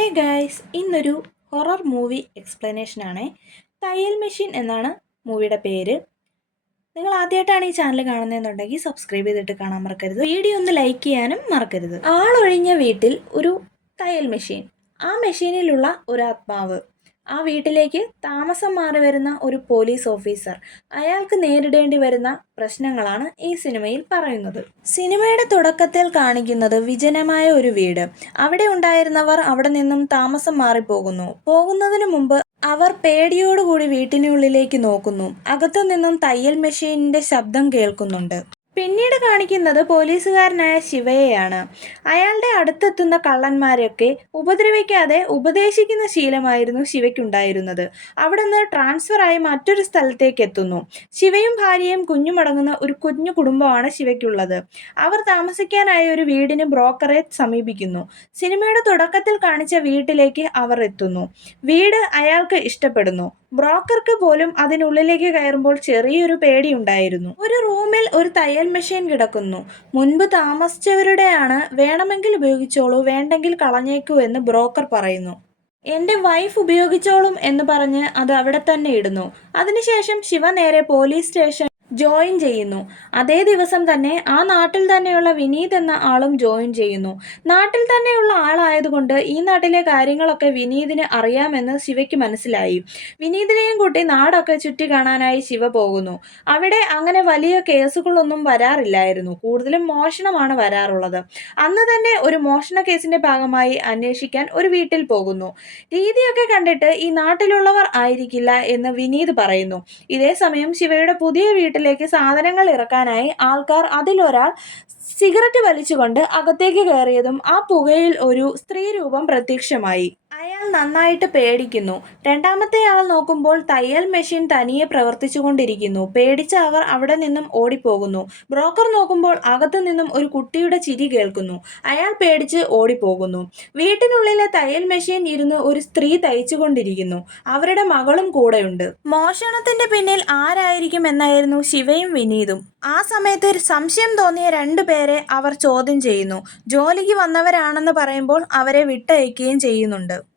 ഹേ guys ഇന്നൊരു horror movie explanation ആണ്. തയ്യൽ മെഷീൻ എന്നാണ് മൂവിയുടെ പേര്. നിങ്ങൾ ആദ്യമായിട്ടാണ് ഈ ചാനൽ കാണുന്നതെന്നുണ്ടെങ്കിൽ സബ്സ്ക്രൈബ് ചെയ്തിട്ട് കാണാൻ മറക്കരുത്. വീഡിയോ ഒന്ന് ലൈക്ക് ചെയ്യാനും മറക്കരുത്. ആളൊഴിഞ്ഞ വീട്ടിൽ ഒരു തയ്യൽ മെഷീൻ ആ മെഷീനിലുള്ള ഒരു ആത്മാവ്. ആ വീട്ടിലേക്ക് താമസം മാറി വരുന്ന ഒരു പോലീസ് ഓഫീസർ. അയാൾക്ക് നേരിടേണ്ടി വരുന്ന പ്രശ്നങ്ങളാണ് ഈ സിനിമയിൽ പറയുന്നത്. സിനിമയുടെ തുടക്കത്തിൽ കാണിക്കുന്നത് വിജനമായ ഒരു വീട്. അവിടെ ഉണ്ടായിരുന്നവർ അവിടെ നിന്നും താമസം മാറിപ്പോകുന്നു. പോകുന്നതിന് മുമ്പ് അവർ പേടിയോടുകൂടി വീട്ടിനുള്ളിലേക്ക് നോക്കുന്നു. അകത്തു നിന്നും തയ്യൽ മെഷീനിന്റെ ശബ്ദം കേൾക്കുന്നുണ്ട്. പിന്നീട് കാണിക്കുന്നത് പോലീസുകാരനായ ശിവയെയാണ്. അയാളുടെ അടുത്തെത്തുന്ന കള്ളന്മാരെയൊക്കെ ഉപദ്രവിക്കാതെ ഉപദേശിക്കുന്ന ശീലമായിരുന്നു ശിവയ്ക്കുണ്ടായിരുന്നത്. അവിടെ നിന്ന് ട്രാൻസ്ഫർ ആയി മറ്റൊരു സ്ഥലത്തേക്ക് എത്തുന്നു. ശിവയും ഭാര്യയും കുഞ്ഞുമടങ്ങുന്ന ഒരു കുഞ്ഞു കുടുംബമാണ് ശിവയ്ക്കുള്ളത്. അവർ താമസിക്കാനായ ഒരു വീടിന് ബ്രോക്കറെ സമീപിക്കുന്നു. സിനിമയുടെ തുടക്കത്തിൽ കാണിച്ച വീട്ടിലേക്ക് അവർ എത്തുന്നു. വീട് അയാൾക്ക് ഇഷ്ടപ്പെടുന്നു. ബ്രോക്കർക്ക് പോലും അതിനുള്ളിലേക്ക് കയറുമ്പോൾ ചെറിയൊരു പേടിയുണ്ടായിരുന്നു. ഒരു റൂമിൽ ഒരു തയ്യൽ മെഷീൻ കിടക്കുന്നു. മുൻപ് താമസിച്ചവരുടെയാണ് വേണമെങ്കിൽ ഉപയോഗിച്ചോളൂ വേണ്ടെങ്കിൽ കളഞ്ഞേക്കൂ എന്ന് ബ്രോക്കർ പറയുന്നു. എന്റെ വൈഫ് ഉപയോഗിച്ചോളും എന്ന് പറഞ്ഞ് അത് അവിടെ തന്നെ ഇടുന്നു. അതിനുശേഷം ശിവ നേരെ പോലീസ് സ്റ്റേഷൻ ജോയിൻ ചെയ്യുന്നു. അതേ ദിവസം തന്നെ ആ നാട്ടിൽ തന്നെയുള്ള വിനീത് എന്ന ആളും ജോയിൻ ചെയ്യുന്നു. നാട്ടിൽ തന്നെയുള്ള ആളായതുകൊണ്ട് ഈ നാട്ടിലെ കാര്യങ്ങളൊക്കെ വിനീതിന് അറിയാമെന്ന് ശിവയ്ക്ക് മനസ്സിലായി. വിനീതിനെയും കൂട്ടി നാടൊക്കെ ചുറ്റി കാണാനായി ശിവ പോകുന്നു. അവിടെ അങ്ങനെ വലിയ കേസുകളൊന്നും വരാറില്ലായിരുന്നു. കൂടുതലും മോഷണമാണ് വരാറുള്ളത്. അന്ന് തന്നെ ഒരു മോഷണ കേസിന്റെ ഭാഗമായി അന്വേഷിക്കാൻ ഒരു വീട്ടിൽ പോകുന്നു. രീതിയൊക്കെ കണ്ടിട്ട് ഈ നാട്ടിലുള്ളവർ ആയിരിക്കില്ല എന്ന് വിനീത് പറയുന്നു. ഇതേ സമയം ശിവയുടെ പുതിയ വീട്ടിൽ വീട്ടിലേക്ക് സാധനങ്ങൾ ഇറക്കാനായി ആൾക്കാർ അതിലൊരാൾ സിഗരറ്റ് വലിച്ചുകൊണ്ട് അകത്തേക്ക് കയറിയതും ആ പുകയിൽ ഒരു സ്ത്രീ രൂപം പ്രത്യക്ഷമായി. അയാൾ നന്നായിട്ട് പേടിക്കുന്നു. രണ്ടാമത്തെ ആൾ നോക്കുമ്പോൾ തയ്യൽ മെഷീൻ തനിയെ പ്രവർത്തിച്ചുകൊണ്ടിരിക്കുന്നു. പേടിച്ച അവർ അവിടെ നിന്നും ഓടിപ്പോകുന്നു. ബ്രോക്കർ നോക്കുമ്പോൾ അകത്തു നിന്നും ഒരു കുട്ടിയുടെ ചിരി കേൾക്കുന്നു. അയാൾ പേടിച്ച് ഓടിപ്പോകുന്നു. വീട്ടിനുള്ളിലെ തയ്യൽ മെഷീൻ ഇരുന്ന് ഒരു സ്ത്രീ തയ്ച്ചുകൊണ്ടിരിക്കുന്നു. അവരുടെ മകളും കൂടെയുണ്ട്. മോഷണത്തിന്റെ പിന്നിൽ ആരായിരിക്കും എന്നായിരുന്നു ശിവയും വിനീതും. ആ സമയത്ത് സംശയം തോന്നിയ രണ്ടു പേരെ അവർ ചോദ്യം ചെയ്യുന്നു. ജോലിക്ക് വന്നവരാണെന്ന് പറയുമ്പോൾ അവരെ വിട്ടയക്കുകയും ചെയ്യുന്നുണ്ട്.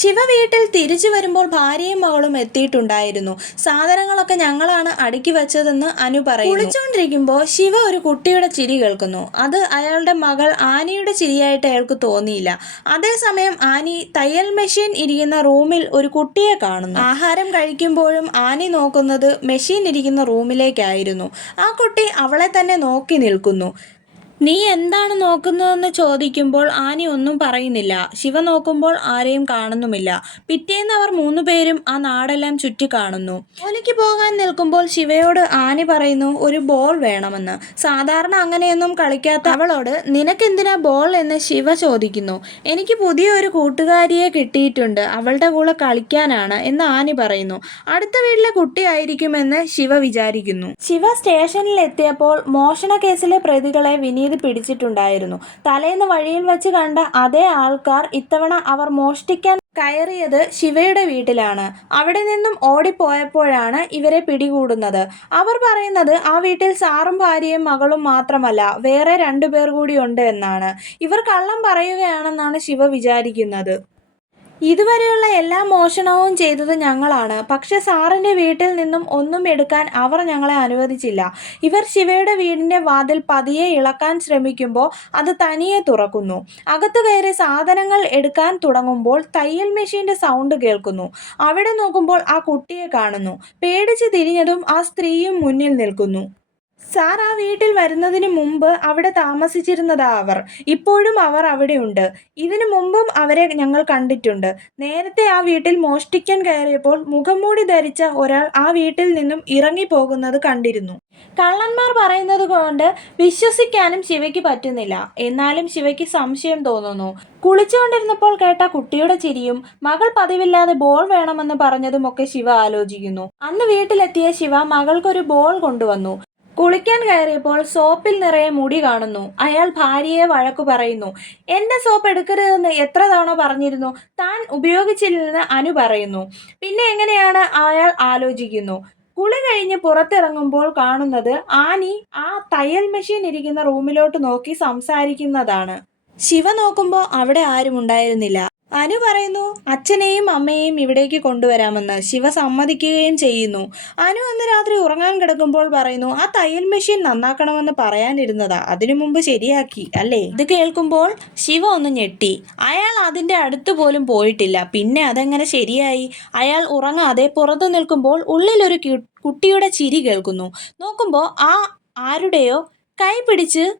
ശിവ വീട്ടിൽ തിരിച്ചു വരുമ്പോൾ ഭാര്യയും മകളും എത്തിയിട്ടുണ്ടായിരുന്നു. സാധനങ്ങളൊക്കെ ഞങ്ങളാണ് അടുക്കി വെച്ചതെന്ന് അനു പറയും കുളിച്ചുകൊണ്ടിരിക്കുമ്പോൾ ശിവ ഒരു കുട്ടിയുടെ ചിരി കേൾക്കുന്നു. അത് അയാളുടെ മകൾ ആനിയുടെ ചിരിയായിട്ട് അയാൾക്ക് തോന്നിയില്ല. അതേസമയം ആനി തയ്യൽ മെഷീൻ ഇരിക്കുന്ന റൂമിൽ ഒരു കുട്ടിയെ കാണുന്നു. ആഹാരം കഴിക്കുമ്പോഴും ആനി നോക്കുന്നത് മെഷീൻ ഇരിക്കുന്ന റൂമിലേക്കായിരുന്നു. ആ കുട്ടി അവളെ തന്നെ നോക്കി നിൽക്കുന്നു. നീ എന്താണ് നോക്കുന്നതെന്ന് ചോദിക്കുമ്പോൾ ആനി ഒന്നും പറയുന്നില്ല. ശിവ നോക്കുമ്പോൾ ആരെയും കാണുന്നുമില്ല. പിറ്റേന്ന് അവർ മൂന്നുപേരും ആ നാടെല്ലാം ചുറ്റി കാണുന്നു. ജോലിക്ക് പോകാൻ നിൽക്കുമ്പോൾ ശിവയോട് ആനി പറയുന്നു ഒരു ബോൾ വേണമെന്ന്. സാധാരണ അങ്ങനെയൊന്നും കളിക്കാത്ത അവളോട് നിനക്കെന്തിനാ ബോൾ എന്ന് ശിവ ചോദിക്കുന്നു. എനിക്ക് പുതിയൊരു കൂട്ടുകാരിയെ കിട്ടിയിട്ടുണ്ട്. അവളുടെ കൂടെ കളിക്കാനാണ് എന്ന് ആനി പറയുന്നു. അടുത്ത വീട്ടിലെ കുട്ടിയായിരിക്കുമെന്ന് ശിവ വിചാരിക്കുന്നു. ശിവ സ്റ്റേഷനിൽ എത്തിയപ്പോൾ മോഷണ കേസിലെ പ്രതികളെ വിനീത് ചെയ്ത് പിടിച്ചിട്ടുണ്ടായിരുന്നു. തലേന്ന് വഴിയിൽ വെച്ച് കണ്ട അതേ ആൾക്കാർ ഇത്തവണ അവർ മോഷ്ടിക്കാൻ കയറിയത് ശിവയുടെ വീട്ടിലാണ്. അവിടെ നിന്നും ഓടിപ്പോയപ്പോഴാണ് ഇവരെ പിടികൂടുന്നത്. അവർ പറയുന്നത് ആ വീട്ടിൽ സാറും ഭാര്യയും മകളും മാത്രമല്ല വേറെ രണ്ടുപേർ കൂടി ഉണ്ട് എന്നാണ്. ഇവർ കള്ളം പറയുകയാണെന്നാണ് ശിവ വിചാരിക്കുന്നത്. ഇതുവരെയുള്ള എല്ലാ മോഷണവും ചെയ്തത് ഞങ്ങളാണ്. പക്ഷെ സാറിന്റെ വീട്ടിൽ നിന്നും ഒന്നും എടുക്കാൻ അവർ ഞങ്ങളെ അനുവദിച്ചില്ല. ഇവർ ശിവയുടെ വീടിന്റെ വാതിൽ പതിയെ ഇളക്കാൻ ശ്രമിക്കുമ്പോൾ അത് തനിയെ തുറക്കുന്നു. അകത്തു കയറി സാധനങ്ങൾ എടുക്കാൻ തുടങ്ങുമ്പോൾ തയ്യൽ മെഷീന്റെ സൗണ്ട് കേൾക്കുന്നു. അവിടെ നോക്കുമ്പോൾ ആ കുട്ടിയെ കാണുന്നു. പേടിച്ച് തിരിഞ്ഞതും ആ സ്ത്രീയും മുന്നിൽ നിൽക്കുന്നു. സാർ ആ വീട്ടിൽ വരുന്നതിന് മുമ്പ് അവിടെ താമസിച്ചിരുന്നതാ അവർ. ഇപ്പോഴും അവർ അവിടെയുണ്ട്. ഇതിനു മുമ്പും അവരെ ഞങ്ങൾ കണ്ടിട്ടുണ്ട്. നേരത്തെ ആ വീട്ടിൽ മോഷ്ടിക്കാൻ കയറിയപ്പോൾ മുഖംമൂടി ധരിച്ച ഒരാൾ ആ വീട്ടിൽ നിന്നും ഇറങ്ങി പോകുന്നത് കണ്ടിരുന്നു. കള്ളന്മാർ പറയുന്നത് കൊണ്ട് വിശ്വസിക്കാനും ശിവയ്ക്ക് പറ്റുന്നില്ല. എന്നാലും ശിവയ്ക്ക് സംശയം തോന്നുന്നു. കുളിച്ചുകൊണ്ടിരുന്നപ്പോൾ കേട്ട കുട്ടിയുടെ ചിരിയും മകൾ പതിവില്ലാതെ ബോൾ വേണമെന്ന് പറഞ്ഞതുമൊക്കെ ശിവ ആലോചിക്കുന്നു. അന്ന് വീട്ടിലെത്തിയ ശിവ മകൾക്കൊരു ബോൾ കൊണ്ടുവന്നു. കുളിക്കാൻ കയറിയപ്പോൾ സോപ്പിൽ നിറയെ മുടി കാണുന്നു. അയാൾ ഭാര്യയെ വഴക്കു പറയുന്നു. എന്റെ സോപ്പ് എടുക്കരുതെന്ന് എത്ര തവണ പറഞ്ഞിരുന്നു? താൻ ഉപയോഗിച്ചില്ലെന്ന് അനു പറയുന്നു. പിന്നെ എങ്ങനെയാണ്? അയാൾ ആലോചിക്കുന്നു. കുളി കഴിഞ്ഞ് പുറത്തിറങ്ങുമ്പോൾ കാണുന്നത് ആനി ആ തയ്യൽ മെഷീൻ ഇരിക്കുന്ന റൂമിലോട്ട് നോക്കി സംസാരിക്കുന്നതാണ്. ശിവ നോക്കുമ്പോൾ അവിടെ ആരും ഉണ്ടായിരുന്നില്ല. അനു പറയുന്നു അച്ഛനെയും അമ്മയെയും ഇവിടേക്ക് കൊണ്ടുവരാമെന്ന് ശിവ സമ്മതിക്കുകയും ചെയ്യുന്നു. അനു അന്ന് രാത്രി ഉറങ്ങാൻ കിടക്കുമ്പോൾ പറയുന്നു ആ തയ്യൽ മെഷീൻ നന്നാക്കണമെന്ന് പറയാനിരുന്നതാ. അതിനു മുമ്പ് ശരിയാക്കി അല്ലേ? ഇത് കേൾക്കുമ്പോൾ ശിവ ഒന്ന് ഞെട്ടി. അയാൾ അതിന്റെ അടുത്ത് പോലും പോയിട്ടില്ല. പിന്നെ അതെങ്ങനെ ശരിയായി? അയാൾ ഉറങ്ങാതെ പുറത്തു നിൽക്കുമ്പോൾ ഉള്ളിലൊരു കുട്ടിയുടെ ചിരി കേൾക്കുന്നു. നോക്കുമ്പോൾ ആ ആരുടെയോ കൈ പിടിച്ച്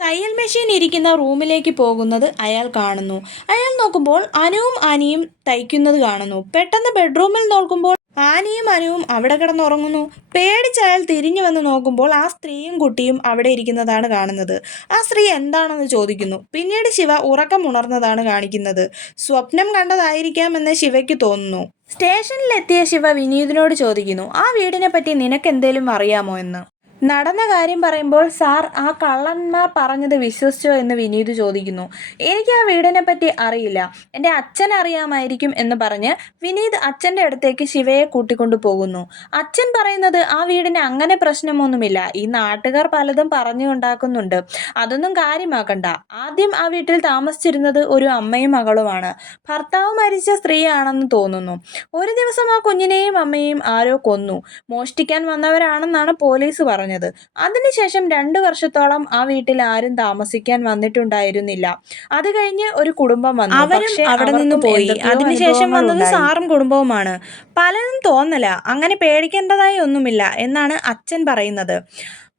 തയ്യൽ മെഷീൻ ഇരിക്കുന്ന റൂമിലേക്ക് പോകുന്നത് അയാൾ കാണുന്നു. അയാൾ നോക്കുമ്പോൾ അനുവും ആനിയും തയ്ക്കുന്നത് കാണുന്നു. പെട്ടെന്ന് ബെഡ്റൂമിൽ നോക്കുമ്പോൾ ആനിയും അനുവും അവിടെ കിടന്നുറങ്ങുന്നു. പേടിച്ച് അയാൾ തിരിഞ്ഞു വന്ന് നോക്കുമ്പോൾ ആ സ്ത്രീയും കുട്ടിയും അവിടെ ഇരിക്കുന്നതാണ് കാണുന്നത്. ആ സ്ത്രീ എന്താണെന്ന് ചോദിക്കുന്നു. പിന്നീട് ശിവ ഉറക്കം ഉണർന്നതാണ് കാണിക്കുന്നത്. സ്വപ്നം കണ്ടതായിരിക്കാമെന്ന് ശിവയ്ക്ക് തോന്നുന്നു. സ്റ്റേഷനിലെത്തിയ ശിവ വിനീതിനോട് ചോദിക്കുന്നു ആ വീടിനെ പറ്റി നിനക്ക് എന്തേലും അറിയാമോ എന്ന്? നടന്ന കാര്യം പറയുമ്പോൾ സാർ ആ കള്ളന്മാർ പറഞ്ഞത് വിശ്വസിച്ചോ എന്ന് വിനീത് ചോദിക്കുന്നു. എനിക്ക് ആ വീടിനെ പറ്റി അറിയില്ല. എന്റെ അച്ഛൻ അറിയാമായിരിക്കും എന്ന് പറഞ്ഞ് വിനീത് അച്ഛന്റെ അടുത്തേക്ക് ശിവയെ കൂട്ടിക്കൊണ്ടു പോകുന്നു. അച്ഛൻ പറയുന്നത് ആ വീടിന് അങ്ങനെ പ്രശ്നമൊന്നുമില്ല. ഈ നാട്ടുകാർ പലതും പറഞ്ഞുണ്ടാക്കുന്നുണ്ട് അതൊന്നും കാര്യമാക്കണ്ട. ആദ്യം ആ വീട്ടിൽ താമസിച്ചിരുന്നത് ഒരു അമ്മയും മകളുമാണ്. ഭർത്താവ് മരിച്ച സ്ത്രീയാണെന്ന് തോന്നുന്നു. ഒരു ദിവസം ആ കുഞ്ഞിനെയും അമ്മയെയും ആരോ കൊന്നു. മോഷ്ടിക്കാൻ വന്നവരാണെന്നാണ് പോലീസ് പറഞ്ഞത്. അതിനുശേഷം രണ്ടു വർഷത്തോളം ആ വീട്ടിൽ ആരും താമസിക്കാൻ വന്നിട്ടുണ്ടായിരുന്നില്ല. അത് കഴിഞ്ഞ് ഒരു കുടുംബം വന്നു. അവരും അവിടെ നിന്ന് പോയി. അതിനുശേഷം വന്നത് സാറും കുടുംബവുമാണ്. പലരും തോന്നല. അങ്ങനെ പേടിക്കേണ്ടതായി ഒന്നുമില്ല എന്നാണ് അച്ഛൻ പറയുന്നത്.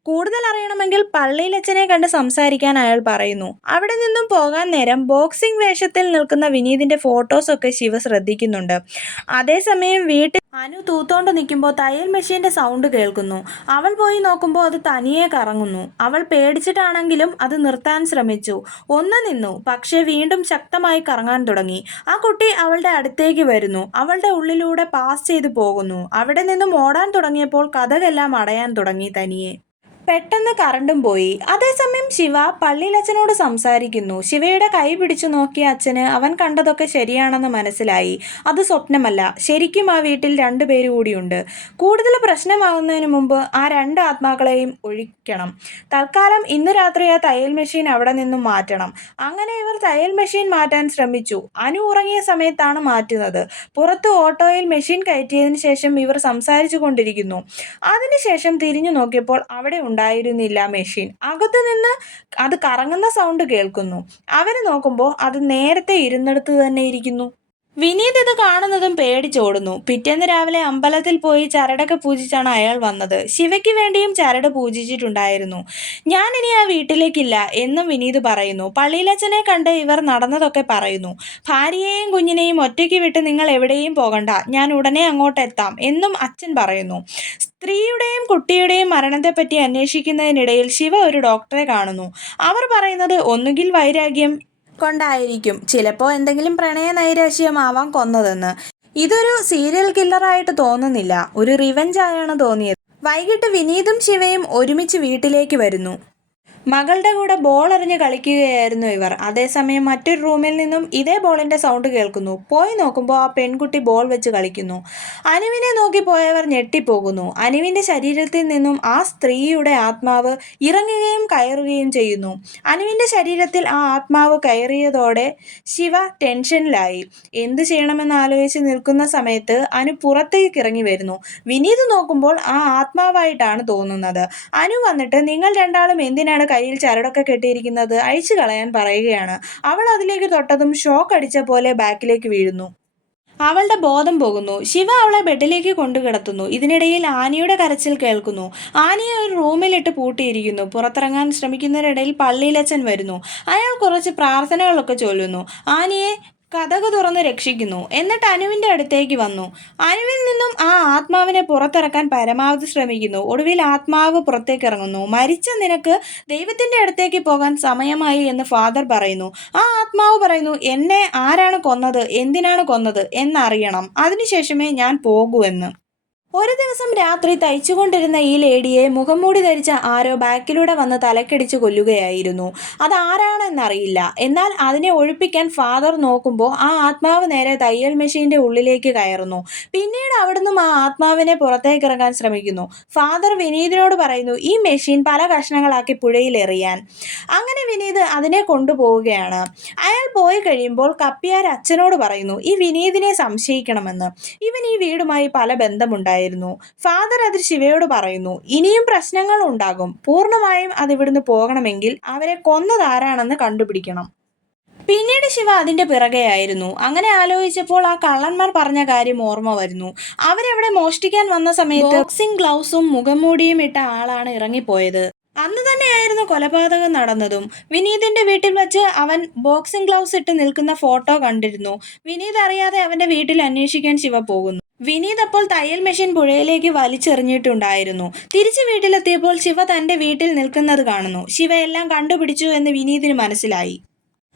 കൂടുതൽ അറിയണമെങ്കിൽ പള്ളിയിലച്ഛനെ കണ്ട് സംസാരിക്കാൻ അയാൾ പറയുന്നു. അവിടെ നിന്നും പോകാൻ നേരം ബോക്സിംഗ് വേഷത്തിൽ നിൽക്കുന്ന വിനീതിന്റെ ഫോട്ടോസ് ഒക്കെ ശിവ ശ്രദ്ധിക്കുന്നുണ്ട്. അതേസമയം വീട്ടിൽ അനു തൂത്തോണ്ട് നിൽക്കുമ്പോൾ തയ്യൽ മെഷീന്റെ സൗണ്ട് കേൾക്കുന്നു. അവൾ പോയി നോക്കുമ്പോൾ അത് തനിയെ കറങ്ങുന്നു. അവൾ പേടിച്ചിട്ടാണെങ്കിലും അത് നിർത്താൻ ശ്രമിച്ചു. ഒന്ന് നിന്നു പക്ഷേ വീണ്ടും ശക്തമായി കറങ്ങാൻ തുടങ്ങി. ആ കുട്ടി അവളുടെ അടുത്തേക്ക് വരുന്നു. അവളുടെ ഉള്ളിലൂടെ പാസ് ചെയ്തു പോകുന്നു. അവിടെ നിന്നും ഓടാൻ തുടങ്ങിയപ്പോൾ കഥകെല്ലാം അടയാൻ തുടങ്ങി തനിയെ. പെട്ടെന്ന് കറണ്ടും പോയി. അതേസമയം ശിവ പള്ളിയിലച്ഛനോട് സംസാരിക്കുന്നു. ശിവയുടെ കൈ പിടിച്ചു നോക്കിയ അച്ഛന് അവൻ കണ്ടതൊക്കെ ശരിയാണെന്ന് മനസ്സിലായി. അത് സ്വപ്നമല്ല. ശരിക്കും ആ വീട്ടിൽ രണ്ടുപേര് കൂടിയുണ്ട്. കൂടുതൽ പ്രശ്നമാകുന്നതിന് മുമ്പ് ആ രണ്ട് ആത്മാക്കളെയും ഒഴിക്കണം. തൽക്കാലം ഇന്ന് രാത്രി ആ തയ്യൽ മെഷീൻ അവിടെ നിന്നും മാറ്റണം. അങ്ങനെ ഇവർ തയ്യൽ മെഷീൻ മാറ്റാൻ ശ്രമിച്ചു. അനു ഉറങ്ങിയ സമയത്താണ് മാറ്റുന്നത്. പുറത്ത് ഓട്ടോയിൽ മെഷീൻ കയറ്റിയതിനു ശേഷം ഇവർ സംസാരിച്ചു കൊണ്ടിരിക്കുന്നു. അതിനുശേഷം തിരിഞ്ഞു നോക്കിയപ്പോൾ അവിടെ ഉണ്ടായിരുന്നില്ല മെഷീൻ. അകത്തു നിന്ന് അത് കറങ്ങുന്ന സൗണ്ട് കേൾക്കുന്നു. അവർ നോക്കുമ്പോൾ അത് നേരത്തെ ഇരുന്നിടത്ത് തന്നെ ഇരിക്കുന്നു. വിനീത് ഇത് കാണുന്നതും പേടിച്ചോടുന്നു പിറ്റേന്ന് രാവിലെ അമ്പലത്തിൽ പോയി ചരടൊക്കെ പൂജിച്ചാണ് അയാൾ വന്നത്. ശിവയ്ക്ക് വേണ്ടിയും ചരട് പൂജിച്ചിട്ടുണ്ടായിരുന്നു. ഞാൻ ഇനി ആ വീട്ടിലേക്കില്ല എന്നും വിനീത് പറയുന്നു. പള്ളിയിലച്ഛനെ കണ്ട് ഇവർ നടന്നതൊക്കെ പറയുന്നു. ഭാര്യയെയും കുഞ്ഞിനെയും ഒറ്റയ്ക്ക് വിട്ട് നിങ്ങൾ എവിടെയും പോകണ്ട. ഞാൻ ഉടനെ അങ്ങോട്ട് എത്താം എന്നും അച്ഛൻ പറയുന്നു. സ്ത്രീയുടെയും കുട്ടിയുടെയും മരണത്തെപ്പറ്റി അന്വേഷിക്കുന്നതിനിടയിൽ ശിവ ഒരു ഡോക്ടറെ കാണുന്നു. അവർ പറയുന്നത് ഒന്നുകിൽ വൈരാഗ്യം കൊണ്ടായിരിക്കും. ചിലപ്പോൾ എന്തെങ്കിലും പ്രണയ നൈരാശ്യമാവാം കൊന്നതെന്ന്. ഇതൊരു സീരിയൽ കില്ലറായിട്ട് തോന്നുന്നില്ല. ഒരു റിവെഞ്ച് തോന്നിയത്. വൈകിട്ട് വിനീതും ശിവയും ഒരുമിച്ച് വീട്ടിലേക്ക് വരുന്നു. മകളുടെ കൂടെ ബോൾ എറിഞ്ഞ് കളിക്കുകയായിരുന്നു ഇവർ. അതേസമയം മറ്റൊരു റൂമിൽ നിന്നും ഇതേ ബോളിന്റെ സൗണ്ട് കേൾക്കുന്നു. പോയി നോക്കുമ്പോൾ ആ പെൺകുട്ടി ബോൾ വെച്ച് കളിക്കുന്നു. അനുവിനെ നോക്കി പോയവർ ഞെട്ടിപ്പോകുന്നു. അനുവിന്റെ ശരീരത്തിൽ നിന്നും ആ സ്ത്രീയുടെ ആത്മാവ് ഇറങ്ങുകയും കയറുകയും ചെയ്യുന്നു. അനുവിന്റെ ശരീരത്തിൽ ആ ആത്മാവ് കയറിയതോടെ ശിവ ടെൻഷനിലായി. എന്ത് ചെയ്യണമെന്ന് ആലോചിച്ച് നിൽക്കുന്ന സമയത്ത് അനു പുറത്തേക്ക് ഇറങ്ങി വരുന്നു. വിനീത് നോക്കുമ്പോൾ ആ ആത്മാവായിട്ടാണ് തോന്നുന്നത്. അനു വന്നിട്ട് നിങ്ങൾ രണ്ടാളും എന്തിനാണ് കയ്യിൽ ചരടൊക്കെ കെട്ടിയിരിക്കുന്നത് അഴിച്ചു കളയാൻ പറയുകയാണ്. അവൾ അതിലേക്ക് തൊട്ടതും ഷോക്ക് അടിച്ച പോലെ ബാക്കിലേക്ക് വീഴുന്നു. അവളുടെ ബോധം പോകുന്നു. ശിവ അവളെ ബെഡിലേക്ക് കൊണ്ടു കിടത്തുന്നു ഇതിനിടയിൽ ആനയുടെ കരച്ചിൽ കേൾക്കുന്നു. ആനയെ ഒരു റൂമിലിട്ട് പൂട്ടിയിരിക്കുന്നു. പുറത്തിറങ്ങാൻ ശ്രമിക്കുന്നതിനിടയിൽ പള്ളിയിലച്ചൻ വരുന്നു. അയാൾ കുറച്ച് പ്രാർത്ഥനകളൊക്കെ ചൊല്ലുന്നു. ആനിയെ കഥക് തുറന്ന് രക്ഷിക്കുന്നു. എന്നിട്ട് അനുവിന്റെ അടുത്തേക്ക് വന്നു. അനുവിൽ നിന്നും ആ ആത്മാവിനെ പുറത്തിറക്കാൻ പരമാവധി ശ്രമിക്കുന്നു. ഒടുവിൽ ആത്മാവ് പുറത്തേക്ക് ഇറങ്ങുന്നു മരിച്ച നിനക്ക് ദൈവത്തിന്റെ അടുത്തേക്ക് പോകാൻ സമയമായി എന്ന് ഫാദർ പറയുന്നു. ആ ആത്മാവ് പറയുന്നു എന്നെ ആരാണ് കൊന്നത്? എന്തിനാണ് കൊന്നത്? എന്നറിയണം. അതിനുശേഷമേ ഞാൻ പോകൂ എന്ന്. ഒരു ദിവസം രാത്രി തയ്ച്ചുകൊണ്ടിരുന്ന ഈ ലേഡിയെ മുഖംമൂടി ധരിച്ച ആരോ ബാക്കിലൂടെ വന്ന് തലക്കടിച്ച് കൊല്ലുകയായിരുന്നു. അതാരാണെന്നറിയില്ല എന്നാൽ അതിനെ ഒഴിപ്പിക്കാൻ ഫാദർ നോക്കുമ്പോൾ ആ ആത്മാവ് നേരെ തയ്യൽ മെഷീന്റെ ഉള്ളിലേക്ക് കയറുന്നു. പിന്നീട് അവിടുന്ന് ആ ആത്മാവിനെ പുറത്തേക്ക് ഇറങ്ങാൻ ശ്രമിക്കുന്നു. ഫാദർ വിനീതിനോട് പറയുന്നു ഈ മെഷീൻ പല കഷ്ണങ്ങളാക്കി പുഴയിൽ എറിയാൻ. അങ്ങനെ വിനീത് അതിനെ കൊണ്ടുപോവുകയാണ്. അയാൾ പോയി കഴിയുമ്പോൾ കപ്പിയാർ അച്ഛനോട് പറയുന്നു ഈ വിനീതിനെ സംശയിക്കണമെന്ന്. ഇവൻ ഈ വീടുമായി പല ബന്ധമുണ്ടായിരുന്നു ഫാദർ അത് ശിവയോട് പറയുന്നു ഇനിയും പ്രശ്നങ്ങൾ ഉണ്ടാകും. പൂർണമായും അത് ഇവിടുന്ന് പോകണമെങ്കിൽ അവരെ കൊന്നതാരാണെന്ന് കണ്ടുപിടിക്കണം. പിന്നീട് ശിവ അതിന്റെ പിറകെയായിരുന്നു അങ്ങനെ ആലോചിച്ചപ്പോൾ ആ കള്ളന്മാർ പറഞ്ഞ കാര്യം ഓർമ്മ വരുന്നു. അവരവിടെ മോഷ്ടിക്കാൻ വന്ന സമയത്ത് ബോക്സിംഗ് ഗ്ലൗസും മുഖംമൂടിയും ഇട്ട ആളാണ് ഇറങ്ങിപ്പോയത്. അന്ന് തന്നെയായിരുന്നു കൊലപാതകം നടന്നതും. വിനീതിന്റെ വീട്ടിൽ വെച്ച് അവൻ ബോക്സിംഗ് ഗ്ലൗസ് ഇട്ട് നിൽക്കുന്ന ഫോട്ടോ കണ്ടിരുന്നു. വിനീത് അറിയാതെ അവന്റെ വീട്ടിൽ അന്വേഷിക്കാൻ ശിവ പോകുന്നു. വിനീത് അപ്പോൾ തയ്യൽ മെഷീൻ പുഴയിലേക്ക് വലിച്ചെറിഞ്ഞിട്ടുണ്ടായിരുന്നു. തിരിച്ചു വീട്ടിലെത്തിയപ്പോൾ ശിവ തന്റെ വീട്ടിൽ നിൽക്കുന്നത് കാണുന്നു. ശിവ എല്ലാം കണ്ടുപിടിച്ചു എന്ന് വിനീതിന് മനസ്സിലായി.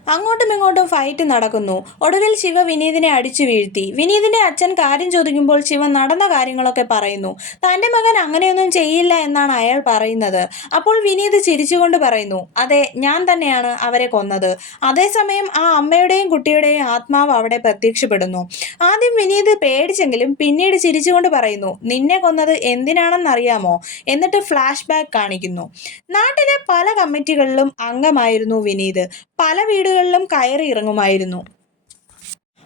അങ്ങോട്ടും ഇങ്ങോട്ടും ഫൈറ്റ് നടക്കുന്നു. ഒടുവിൽ ശിവ വിനീതിനെ അടിച്ചു വീഴ്ത്തി. വിനീതിന്റെ അച്ഛൻ കാര്യം ചോദിക്കുമ്പോൾ ശിവ നടന്ന കാര്യങ്ങളൊക്കെ പറയുന്നു. തന്റെ മകൻ അങ്ങനെയൊന്നും ചെയ്യില്ല എന്നാണ് അയാൾ പറയുന്നത്. അപ്പോൾ വിനീത് ചിരിച്ചുകൊണ്ട് പറയുന്നു അതെ ഞാൻ തന്നെയാണ് അവരെ കൊന്നത്. അതേസമയം ആ അമ്മയുടെയും കുട്ടിയുടെയും ആത്മാവ് അവിടെ പ്രത്യക്ഷപ്പെടുന്നു. ആദ്യം വിനീത് പേടിച്ചെങ്കിലും പിന്നീട് ചിരിച്ചുകൊണ്ട് പറയുന്നു നിന്നെ കൊന്നത് എന്തിനാണെന്നറിയാമോ? എന്നിട്ട് ഫ്ലാഷ് ബാക്ക് കാണിക്കുന്നു. നാട്ടിലെ പല കമ്മിറ്റികളിലും അംഗമായിരുന്നു വിനീത്. പല വീടുകളിലും കയറി ഇറങ്ങുമായിരുന്നു.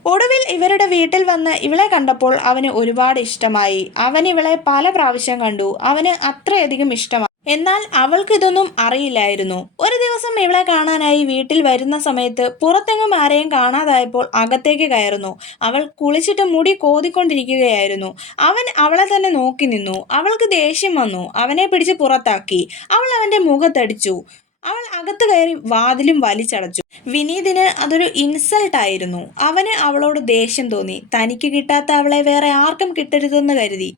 ഒടുവിൽ ഇവരുടെ വീട്ടിൽ വന്ന് ഇവളെ കണ്ടപ്പോൾ അവന് ഒരുപാട് ഇഷ്ടമായി. അവൻ ഇവളെ പല പ്രാവശ്യം കണ്ടു. അവന് അത്രയധികം ഇഷ്ടമായി. എന്നാൽ അവൾക്ക് ഇതൊന്നും അറിയില്ലായിരുന്നു. ഒരു ദിവസം ഇവളെ കാണാനായി വീട്ടിൽ വരുന്ന സമയത്ത് പുറത്തെങ്ങും ആരെയും കാണാതായപ്പോൾ അകത്തേക്ക് കയറുന്നു. അവൾ കുളിച്ചിട്ട് മുടി കോതിക്കൊണ്ടിരിക്കുകയായിരുന്നു. അവൻ അവളെ തന്നെ നോക്കി നിന്നു. അവൾക്ക് ദേഷ്യം വന്നു. അവനെ പിടിച്ച് പുറത്താക്കി. അവൾ അവന്റെ മുഖത്തടിച്ചു. അവൾ അകത്ത് കയറി വാതിലും വലിച്ചടച്ചു. വിനീതിന് അതൊരു ഇൻസൾട്ട് ആയിരുന്നു. അവന് അവളോട് ദേഷ്യം തോന്നി. തനിക്ക് കിട്ടാത്ത അവളെ വേറെ ആർക്കും കിട്ടരുതെന്ന് കരുതി.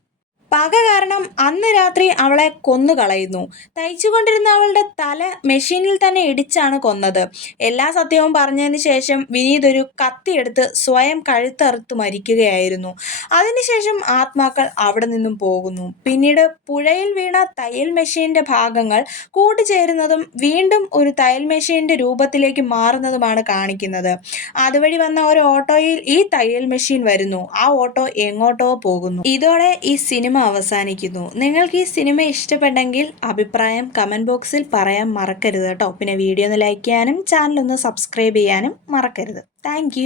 പക കാരണം അന്ന് രാത്രി അവളെ കൊന്നു കളയുന്നു. തയ്ച്ചുകൊണ്ടിരുന്ന അവളുടെ തല മെഷീനിൽ തന്നെ ഇടിച്ചാണ് കൊന്നത്. എല്ലാ സത്യവും പറഞ്ഞതിന് ശേഷം വിനീത് ഒരു കത്തിയെടുത്ത് സ്വയം കഴുത്തറുത്ത് മരിക്കുകയായിരുന്നു. അതിനുശേഷം ആത്മാക്കൾ അവിടെ നിന്നും പോകുന്നു. പിന്നീട് പുഴയിൽ വീണ തയ്യൽ മെഷീന്റെ ഭാഗങ്ങൾ കൂട്ടിച്ചേരുന്നതും വീണ്ടും ഒരു തയ്യൽ മെഷീന്റെ രൂപത്തിലേക്ക് മാറുന്നതുമാണ് കാണിക്കുന്നത്. അതുവഴി വന്ന ഒരു ഓട്ടോയിൽ ഈ തയ്യൽ മെഷീൻ വരുന്നു. ആ ഓട്ടോ എങ്ങോട്ടോ പോകുന്നു. ഇതോടെ ഈ സിനിമ അവസാനിക്കുന്നു. നിങ്ങൾക്ക് ഈ സിനിമ ഇഷ്ടപ്പെട്ടെങ്കിൽ അഭിപ്രായം കമന്റ് ബോക്സിൽ പറയാൻ മറക്കരുത് കേട്ടോ. പിന്നെ വീഡിയോ ഒന്ന് ലൈക്ക് ചെയ്യാനും ചാനൽ ഒന്ന് സബ്സ്ക്രൈബ് ചെയ്യാനും മറക്കരുത്. താങ്ക്